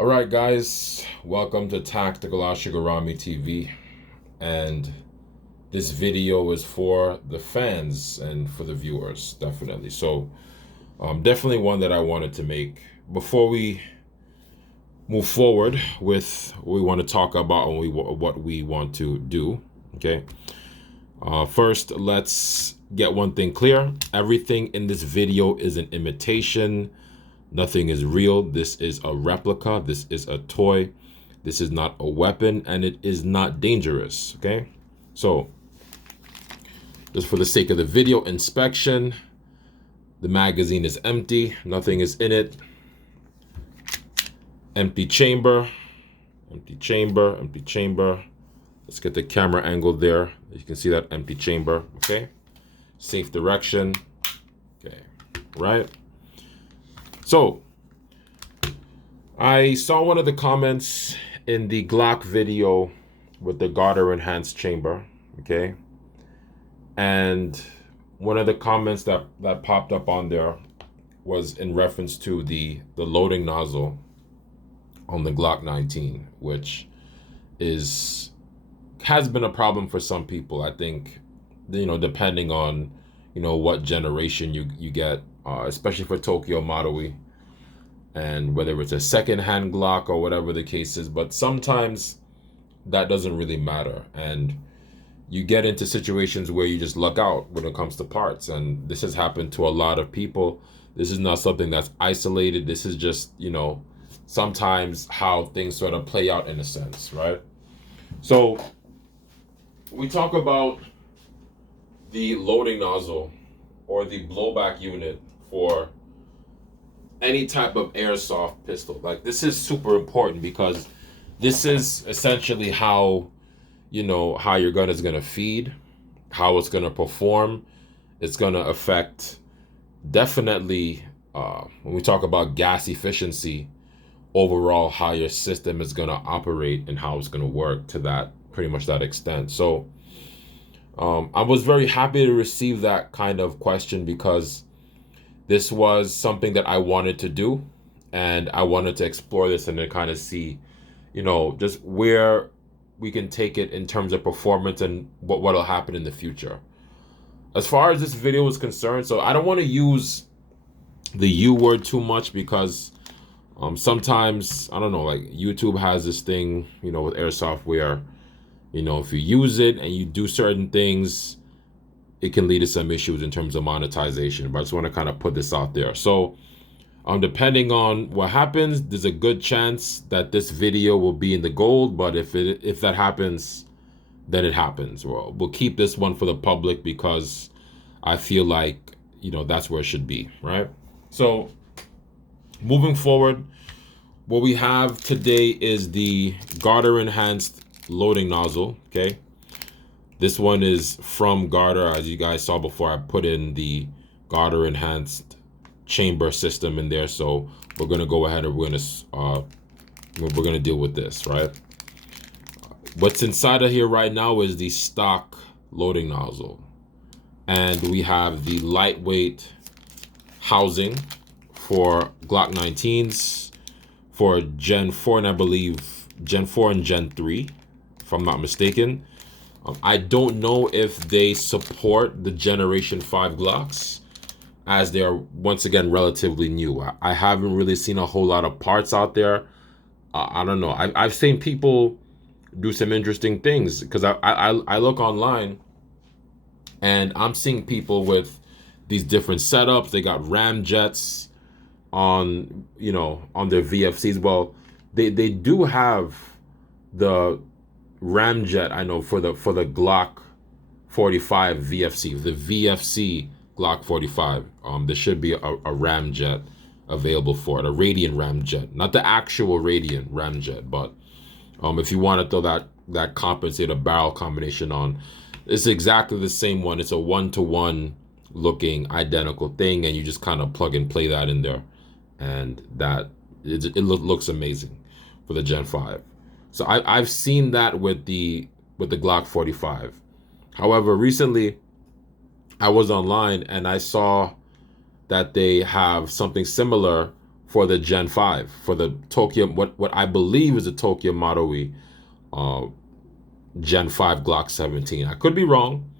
All right, guys, welcome to Tactical Ashigarami TV, and this video is for the fans and for the viewers, definitely. So, definitely one that I wanted to make before we move forward with what we want to talk about and what we want to do. Okay. First, let's get one thing clear. Everything in this video is an imitation. Nothing is real. This is a replica. This is a toy. This is not a weapon, and it is not dangerous, okay? So, just for the sake of the video inspection, the magazine is empty. Nothing is in it. Empty chamber, empty chamber, empty chamber. Let's get the camera angle there. You can see that empty chamber, okay? Safe direction, okay, right? So, I saw one of the comments in the Glock video with the garter enhanced chamber, okay? And one of the comments that popped up on there was in reference to the loading nozzle on the Glock 19, which has been a problem for some people. I think, depending on, what generation you get, especially for Tokyo Marui, and whether it's a second-hand Glock or whatever the case is. But sometimes that doesn't really matter, and you get into situations where you just luck out when it comes to parts, and this has happened to a lot of people. This is not something that's isolated. This is just, sometimes how things sort of play out in a sense, right? So we talk about the loading nozzle or the blowback unit for any type of airsoft pistol. Like, this is super important because this is essentially how, how your gun is going to feed, how it's going to perform. It's going to affect definitely, when we talk about gas efficiency, overall how your system is going to operate and how it's going to work to that, pretty much that extent. So I was very happy to receive that kind of question because this was something that I wanted to do, and I wanted to explore this and then kind of see, just where we can take it in terms of performance and what'll happen in the future. As far as this video is concerned, so I don't want to use the U word too much because sometimes, I don't know, like YouTube has this thing, with airsoft where, if you use it and you do certain things, it can lead to some issues in terms of monetization. But I just want to kind of put this out there. So depending on what happens, there's a good chance that this video will be in the gold. But if that happens, then it happens. Well, we'll keep this one for the public because I feel like, that's where it should be, right? So moving forward, what we have today is the garter enhanced loading nozzle, okay? This one is from Garter. As you guys saw before, I put in the garter enhanced chamber system in there. So we're gonna go ahead and we're gonna deal with this, right? What's inside of here right now is the stock loading nozzle, and we have the lightweight housing for Glock 19s for Gen 4, and I believe Gen 4 and Gen 3, if I'm not mistaken. I don't know if they support the Generation 5 Glocks, as they're, once again, relatively new. I haven't really seen a whole lot of parts out there. I don't know. I've seen people do some interesting things because I look online and I'm seeing people with these different setups. They got ramjets on, on their VFCs. Well, they do have the ramjet, I know, for the Glock 45 VFC, the VFC Glock 45. There should be a ramjet available for it, a Radiant ramjet, not the actual Radiant ramjet, but if you want to throw that compensator barrel combination on, it's exactly the same one. It's a one-to-one looking identical thing, and you just kind of plug and play that in there, and it looks amazing for the Gen 5. So I've seen that with the Glock 45. However, recently I was online and I saw that they have something similar for the Gen 5, for the Tokyo, what I believe is the Tokyo Marui Gen 5 Glock 17. I could be wrong.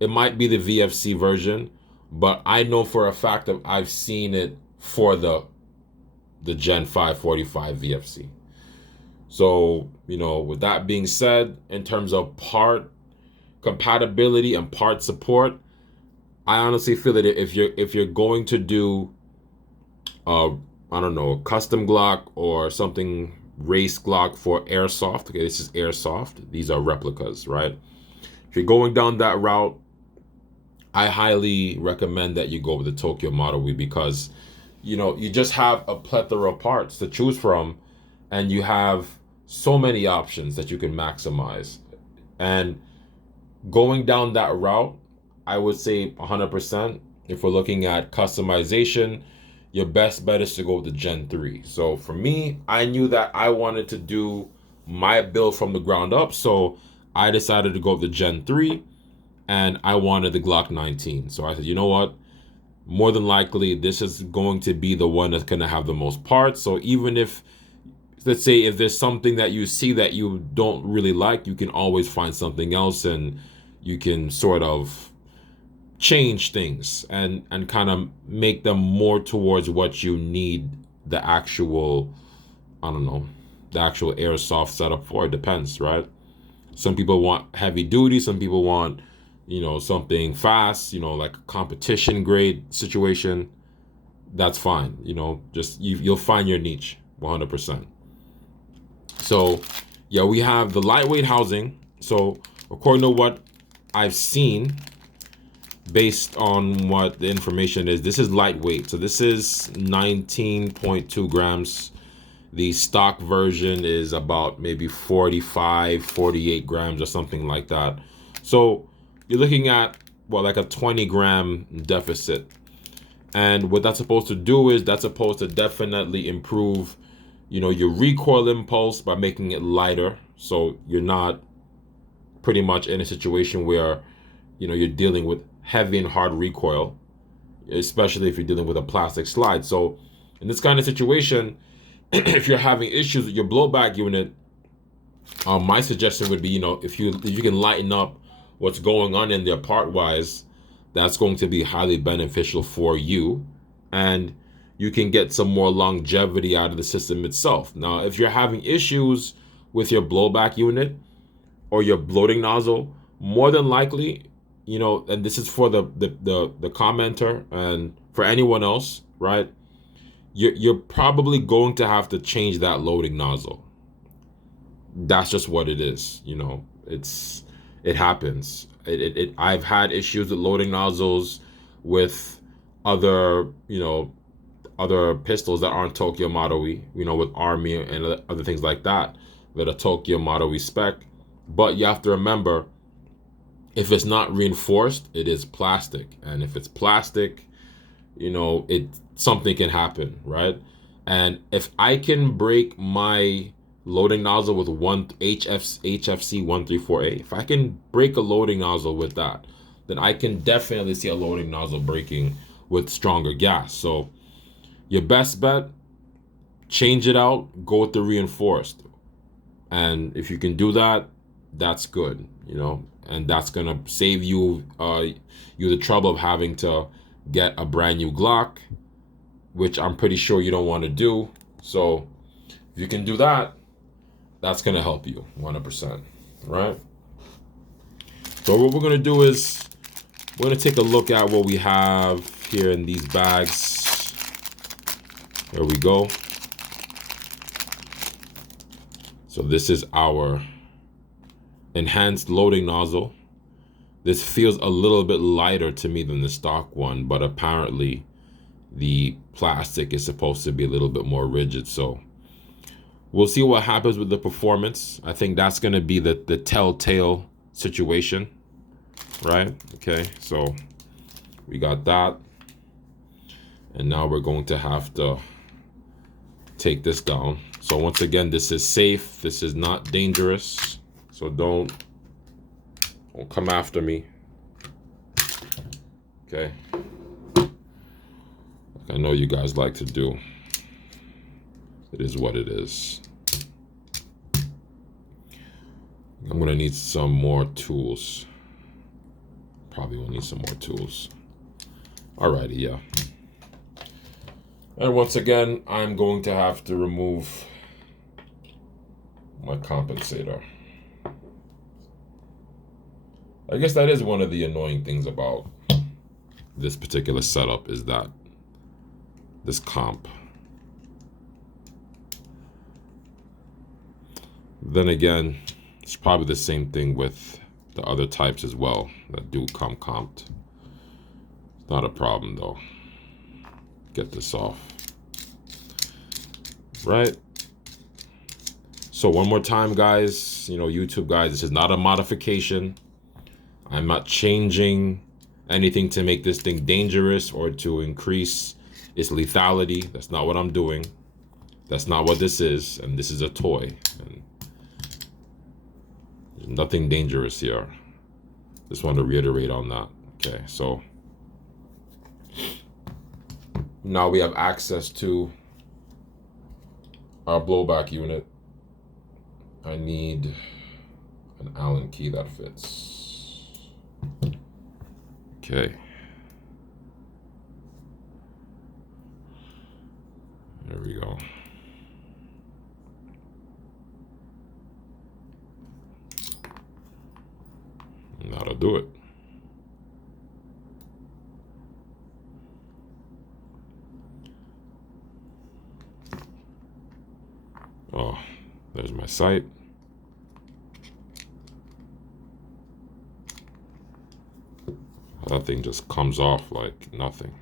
It might be the VFC version, but I know for a fact that I've seen it for the Gen 5 45 VFC. So, with that being said, in terms of part compatibility and part support, I honestly feel that if you're going to do I don't know, a custom Glock or something race Glock for Airsoft. Okay, this is Airsoft. These are replicas, right? If you're going down that route, I highly recommend that you go with the Tokyo Marui because, you just have a plethora of parts to choose from, and you have so many options that you can maximize. And going down that route, I would say 100%. If we're looking at customization, your best bet is to go with the Gen 3. So for me, I knew that I wanted to do my build from the ground up. So I decided to go with the Gen 3 and I wanted the Glock 19. So I said, you know what? More than likely, this is going to be the one that's going to have the most parts. So even if, let's say, if there's something that you see that you don't really like, you can always find something else and you can sort of change things and kind of make them more towards what you need the actual, I don't know, the actual airsoft setup for. It depends, right? Some people want heavy duty, some people want, something fast, like a competition grade situation. That's fine, just you'll find your niche 100%. So yeah, we have the lightweight housing. So according to what I've seen, based on what the information is, this is lightweight. So this is 19.2 grams. The stock version is about maybe 45, 48 grams or something like that. So you're looking at, like a 20 gram deficit. And what that's supposed to do is that's supposed to definitely improve, your recoil impulse by making it lighter. So you're not pretty much in a situation where, you're dealing with heavy and hard recoil, especially if you're dealing with a plastic slide. So in this kind of situation, if you're having issues with your blowback unit, my suggestion would be, if you can lighten up what's going on in there part wise, that's going to be highly beneficial for you, and you can get some more longevity out of the system itself. Now, if you're having issues with your blowback unit or your bloating nozzle, more than likely, and this is for the commenter and for anyone else, right? You're probably going to have to change that loading nozzle. That's just what it is. It happens. I've had issues with loading nozzles with other pistols that aren't Tokyo Marui, with Army and other things like that are Tokyo Marui spec. But you have to remember, if it's not reinforced, it is plastic. And if it's plastic, something can happen, right? And if I can break my loading nozzle with one HFC 134A, if I can break a loading nozzle with that, then I can definitely see a loading nozzle breaking with stronger gas. So your best bet, change it out, go with the reinforced. And if you can do that, that's good, and that's gonna save you the trouble of having to get a brand new Glock, which I'm pretty sure you don't want to do. So if you can do that, that's gonna help you 100%, right? So what we're gonna do is we're gonna take a look at what we have here in these bags. There we go. So this is our enhanced loading nozzle. This feels a little bit lighter to me than the stock one, but apparently the plastic is supposed to be a little bit more rigid. So we'll see what happens with the performance. I think that's going to be the telltale situation, right? Okay, so we got that. And now we're going to have to take this down. So once again, this is safe. This is not dangerous. So don't come after me. Okay. Like I know you guys like to do. it is what it is. I'm gonna need some more tools. Probably will need some more tools. Alrighty, yeah. And once again, I'm going to have to remove my compensator. I guess that is one of the annoying things about this particular setup, is that this comp. Then again, it's probably the same thing with the other types as well that do come comped. It's not a problem though. Get this off. Right? So one more time, guys, you know, YouTube guys, this is not a modification. I'm not changing anything to make this thing dangerous or to increase its lethality. That's not what I'm doing. That's not what this is. And this is a toy. And there's nothing dangerous here. Just want to reiterate on that. Okay, so now we have access to our blowback unit. I need an Allen key that fits. Okay. There we go. And that'll do it. Oh, there's my sight. That thing just comes off like nothing.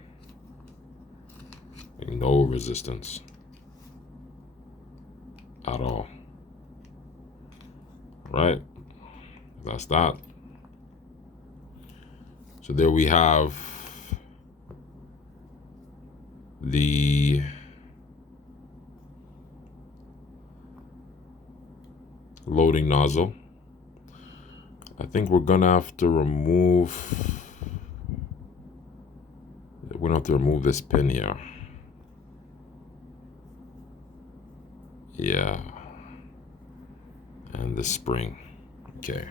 Like no resistance at all. Right? That's that. So there we have the loading nozzle. I think we're gonna have to remove, we're gonna have to remove this pin here. Yeah. And the spring. Okay.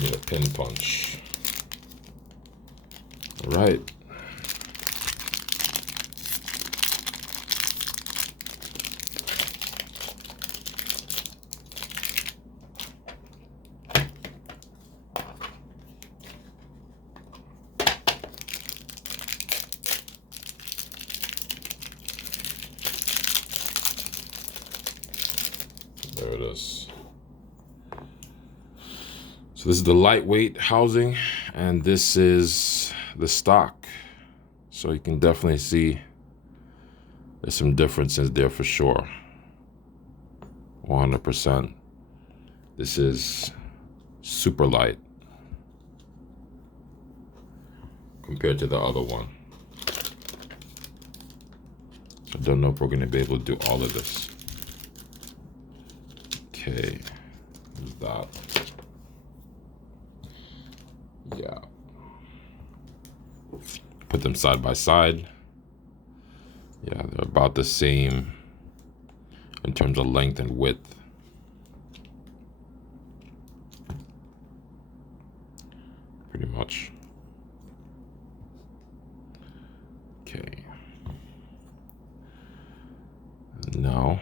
Need a pin punch. All right. There it is. So this is the lightweight housing, and this is the stock. So you can definitely see there's some differences there for sure. 100%. This is super light compared to the other one. I don't know if we're gonna be able to do all of this. Okay, there's that. Yeah. Put them side by side. Yeah, they're about the same in terms of length and width. Pretty much. Okay. Now,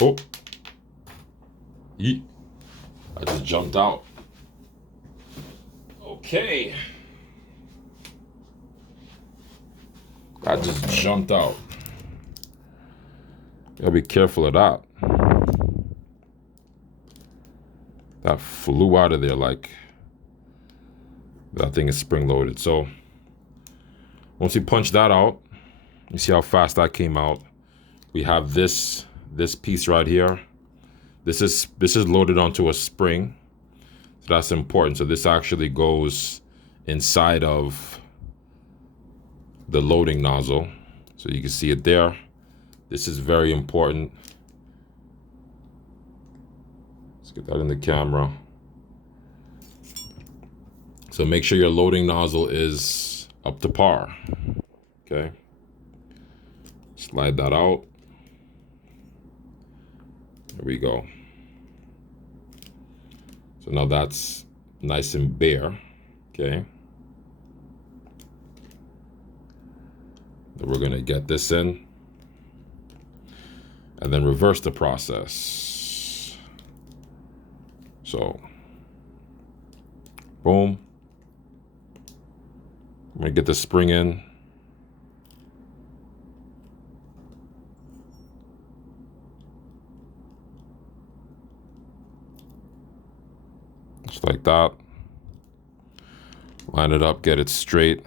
oh. Yeet. I just jumped out. Okay. I just jumped out. Gotta be careful of that. That flew out of there like that thing is spring loaded. So once you punch that out, you see how fast that came out. We have this piece right here. This is loaded onto a spring, so that's important. So this actually goes inside of the loading nozzle. So you can see it there. This is very important. Let's get that in the camera. So make sure your loading nozzle is up to par. Okay. Slide that out. There we go. So now that's nice and bare. Okay. Then we're gonna get this in and then reverse the process. So, boom. I'm gonna get the spring in. Just like that. Line it up, get it straight.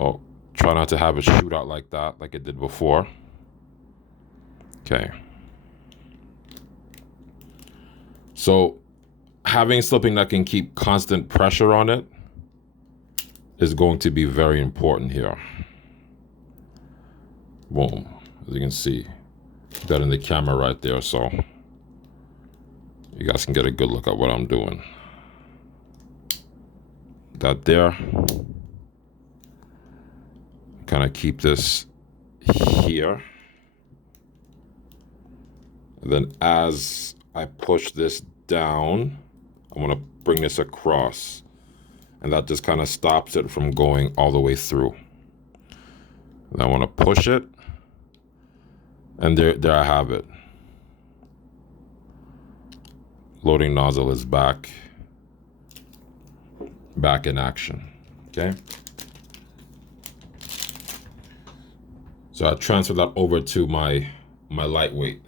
Oh, try not to have it shoot out like that, like it did before. Okay. So having something that can keep constant pressure on it is going to be very important here. Boom, as you can see, got in the camera right there, so you guys can get a good look at what I'm doing. That there. Kind of keep this here. And then as I push this down, I want to bring this across. And that just kind of stops it from going all the way through. And I want to push it. And there I have it. Loading nozzle is back in action. Okay. So I transfer that over to my lightweight.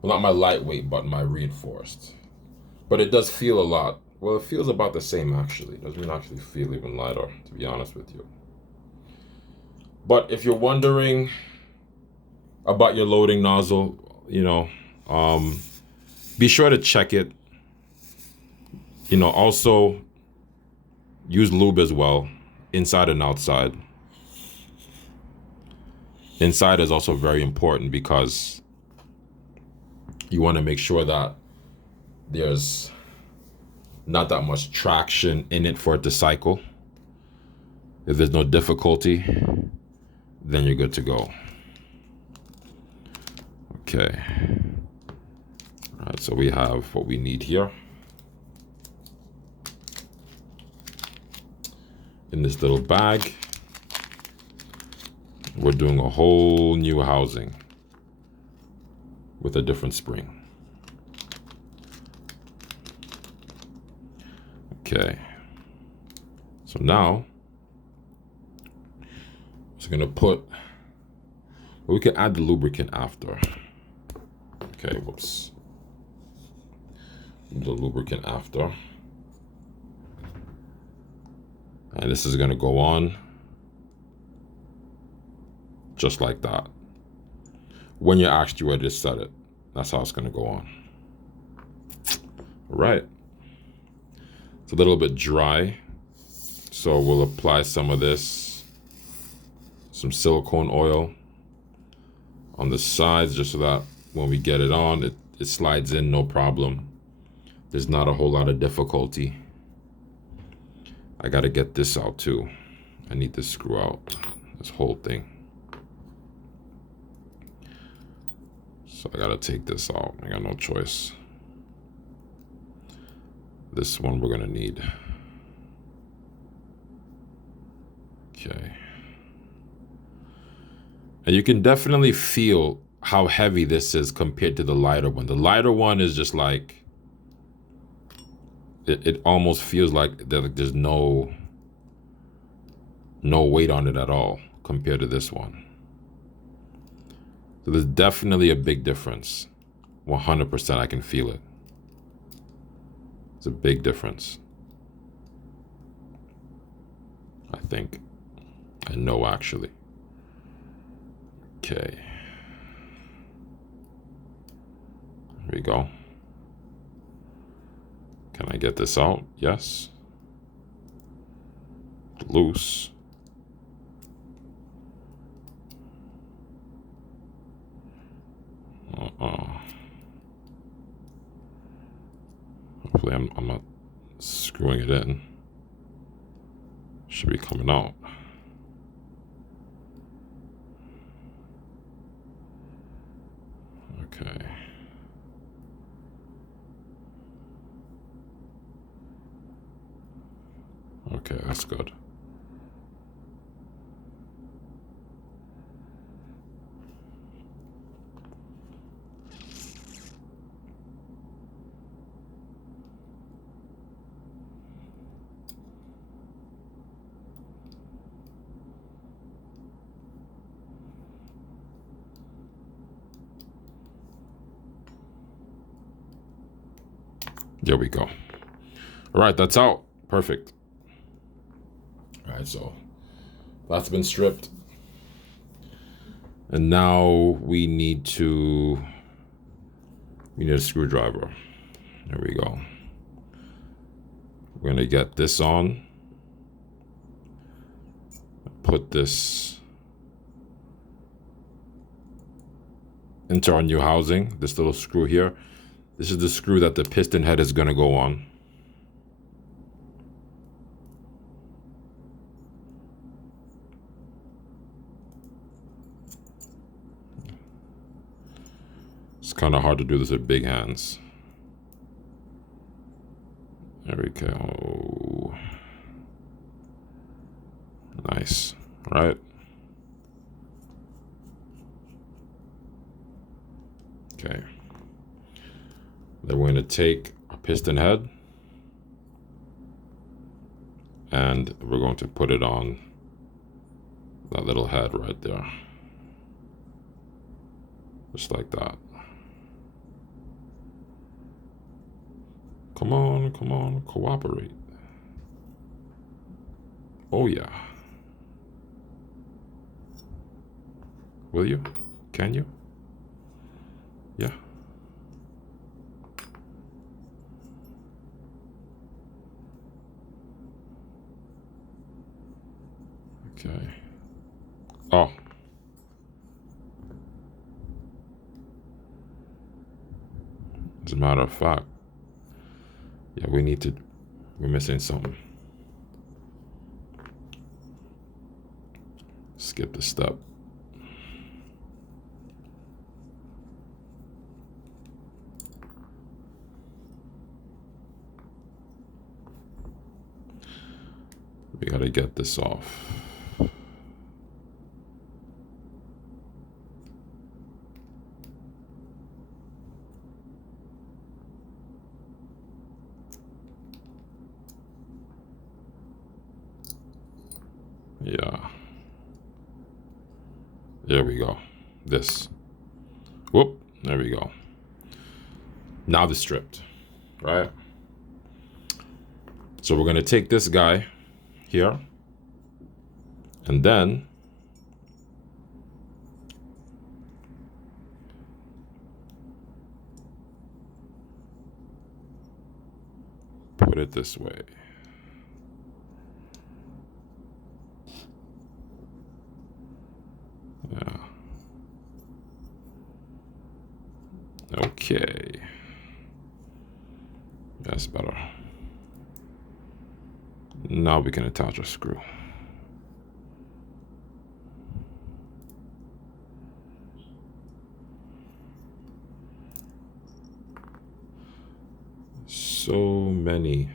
Well, not my lightweight, but my reinforced. But it does feel a lot. Well, it feels about the same actually. It doesn't actually feel even lighter, to be honest with you. But if you're wondering about your loading nozzle, you know, be sure to check it. You know, also use lube as well, inside and outside. Inside is also very important because you want to make sure that there's not that much traction in it for it to cycle. If there's no difficulty, then you're good to go. Okay. All right, so we have what we need here. In this little bag, we're doing a whole new housing with a different spring. Okay. So now, I'm just gonna put, we can add the lubricant after. Okay, whoops. The lubricant after. And this is gonna go on just like that. When you're actually ready to set it, that's how it's gonna go on. All right. It's a little bit dry, so we'll apply some of this, some silicone oil on the sides, just so that when we get it on, it slides in no problem. There's not a whole lot of difficulty. I gotta get this out too. I need this screw out, this whole thing. So I gotta take this out. I got no choice. This one we're gonna need. Okay. And you can definitely feel how heavy this is compared to the lighter one. The lighter one is just like, it almost feels like there's no weight on it at all compared to this one. So there's definitely a big difference. 100%, I can feel it. It's a big difference. I think. I know, actually. Okay. Here we go. Can I get this out? Yes. loose. Hopefully I'm not screwing it in. Should be coming out. Okay. Okay, that's good. There we go. All right, that's out. Perfect. All right, so that's been stripped. And now we need a screwdriver. There we go. We're gonna get this on. Put this into our new housing, this little screw here. This is the screw that the piston head is gonna go on. It's kind of hard to do this with big hands. There we go. Nice, right? Okay. Then we're going to take a piston head and we're going to put it on that little head right there. Just like that. Come on, cooperate. Oh yeah. Will you? Can you? Yeah. Okay. Oh. As a matter of fact, yeah, we're missing something. Skip the step. We gotta get this off. Yeah. There we go. This. Whoop. There we go. Now the stripped, right? So we're gonna take this guy here, and then put it this way. Yeah. Okay. That's better. Now we can attach a screw. So many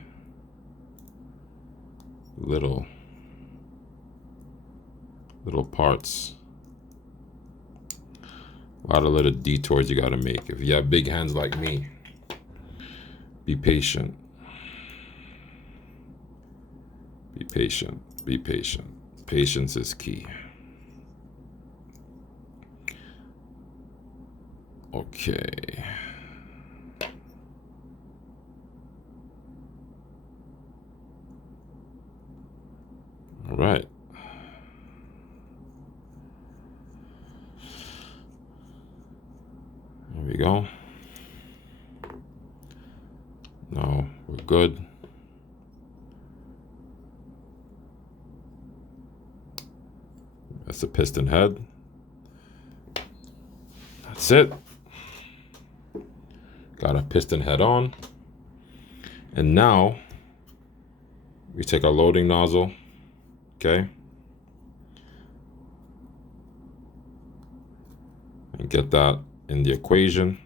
little parts. A lot of little detours you gotta make. If you have big hands like me, be patient. Be patient. Be patient. Patience is key. Okay. All right. There we go. Now we're good. That's the piston head. That's it. Got a piston head on. And now we take our loading nozzle, okay? And get that in the equation.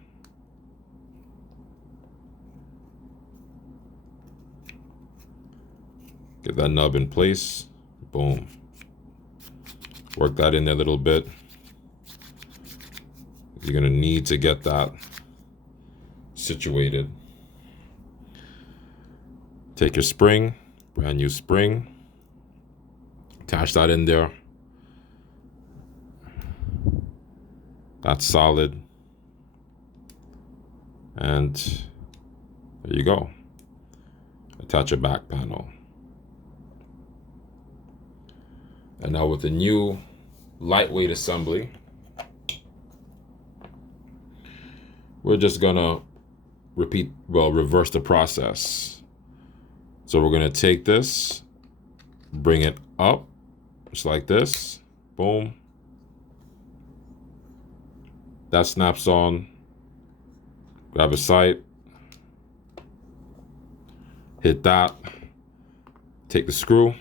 Get that nub in place. Boom. Work that in there a little bit. You're gonna need to get that situated. Take your spring, brand new spring, attach that in there. That's solid. And there you go. Attach your back panel. And now with the new lightweight assembly, we're just gonna reverse the process. So we're gonna take this, bring it up, just like this, boom. That snaps on, grab a sight, hit that, take the screw.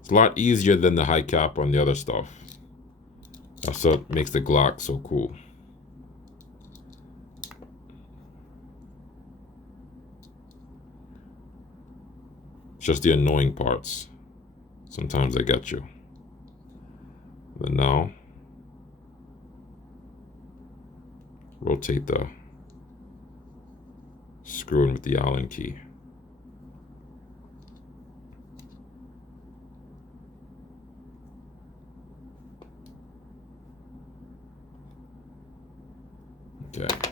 It's a lot easier than the high cap on the other stuff. That's what makes the Glock so cool. It's just the annoying parts. Sometimes they get you. But now, rotate the screw in with the Allen key. Okay.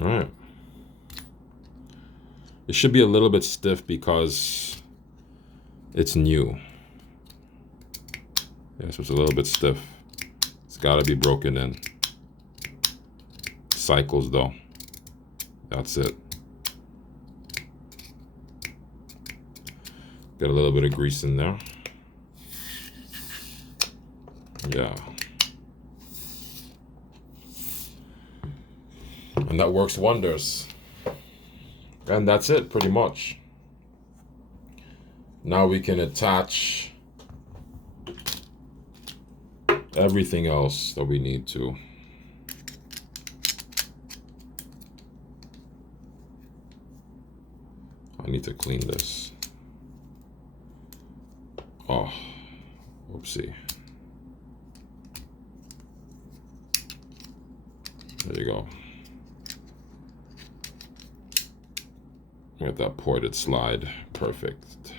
All right. It should be a little bit stiff because it's new. Yeah, so it's a little bit stiff. It's got to be broken in. Cycles though. That's it. Got a little bit of grease in there. Yeah. And that works wonders. And that's it, pretty much. Now we can attach everything else that we need to. I need to clean this. Oh, whoopsie. There you go. Get that ported slide. Perfect.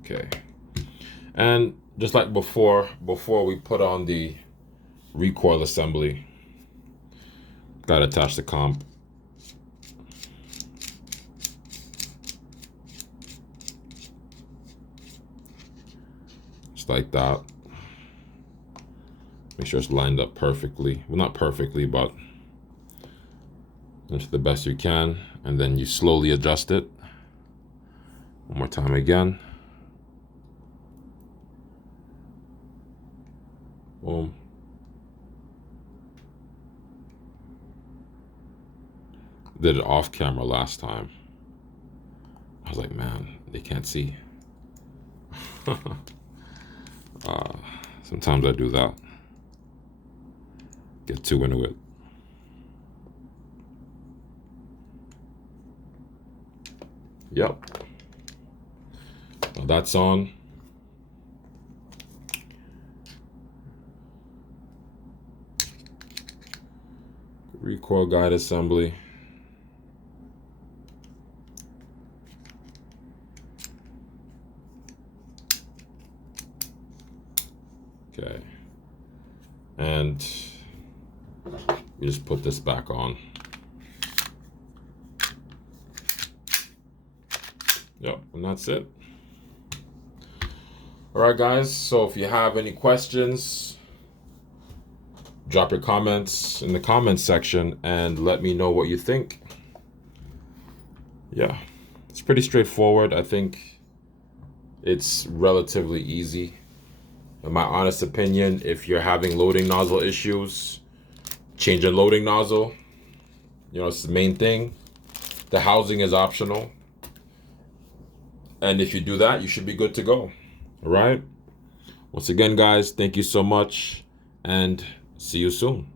Okay. And just like before we put on the recoil assembly, gotta attach the comp. Just like that. Make sure it's lined up perfectly. Well, not perfectly, but into the best you can. And then you slowly adjust it. One more time again. Boom. Did it off camera last time. I was like, man, they can't see. Sometimes I do that. Get too into it. Yep. Well, that's on. Recoil guide assembly. Okay. And we just put this back on. Yep, and that's it. All right, guys, so if you have any questions, drop your comments in the comments section and let me know what you think. Yeah, it's pretty straightforward. I think It's relatively easy. In my honest opinion, if you're having loading nozzle issues, change a loading nozzle. You know, it's the main thing. The housing is optional. And if you do that, you should be good to go. All right? Once again, guys, thank you so much, and see you soon.